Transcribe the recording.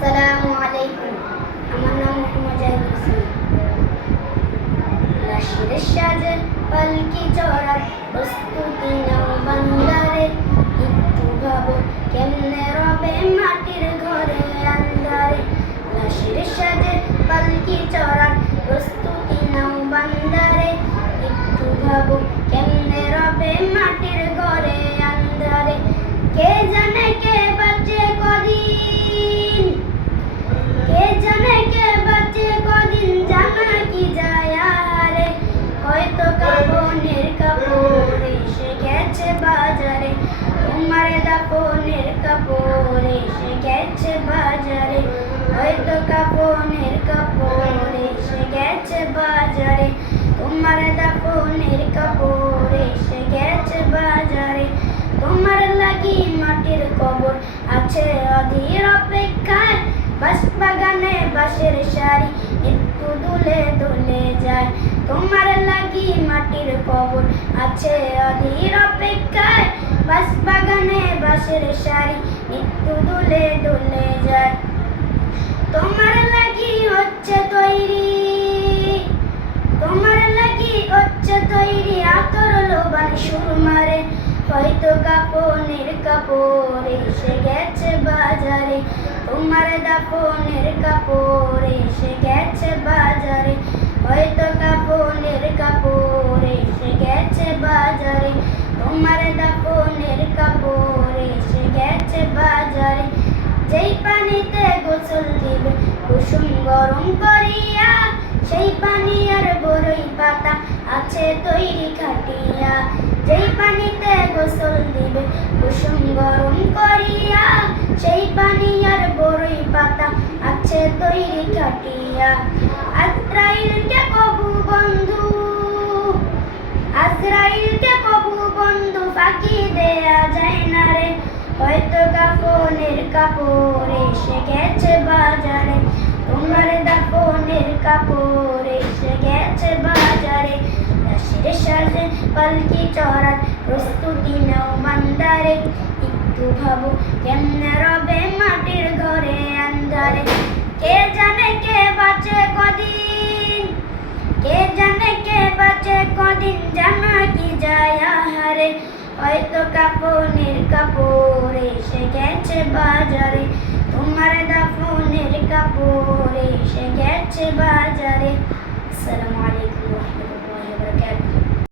আসসালামু আলাইকুম। আমার নাম মোহাম্মদ জাহিদ হোসেন। লাশের সাজে পালকি চড়ার প্রস্তুতি নাও দাপনের কাপড় এসে গেছে বাজারে। হয়তো কাপনের কাপড় এসে গেছে বাজারে। তোমার দাপনের কাপড় এসে গেছে বাজারে। তোমার লাগি মাটির কবর আছে অধীর অপেক্ষায়। বাস বাগানে বাঁশের সারি একটু দুলে দুলে যায়। তোমার লাগি মাটির কবর আছে অধীর অপেক্ষায়। বাস বাঁশের সারি একটু দুলে দুলে যায়। তোমার লাগি হচ্ছে তৈরি, তোমার লাগি হচ্ছে তৈরি আতর লোবান সুর মারে হয়তো কাপনের কাপড় এসে গেছে বাজারে, তোমার দাপনের কাপড় এসে গেছে বাজারে। হয়তো কাপনের কাপড় এসে গেছে বাজারে, তোমার দাপনের বাজারে যেই পানিতে গোসল দিবে, কুসুম গরম করিয়া, সেই পানি আর বড়ই পাতা আছে তৈরি খাটিয়া। যেই পানিতে গোসল দিবে, কুসুম গরম করিয়া, সেই পানি আর বড়ই পাতা আছে তৈরি খাটিয়া। আজরাইলকে কবু বন্ধু, আজরাইলকে কবু বন্ধু, ফাঁকি দেয়া যায় না হয়তো কাপনের কাপড় এসে গেছে বাজারে। তোমার দাপনের কাপড় এসে গেছে বাজারে। রাশির সাজে পালকি চড়ার প্রস্তুতি নাও মান্দারে। একটু ভাবো কেমনে রবে মাটির ঘরে আন্দারে কে জানে কে বাঁচে কদিন? কে জানে কে বাঁচে কদিন? জানা কি যায় আহারে। হয়তো কাপনের কাপড় গেছে বাজারে তোমার দাফনের কাপড় এসে গেছে বাজারে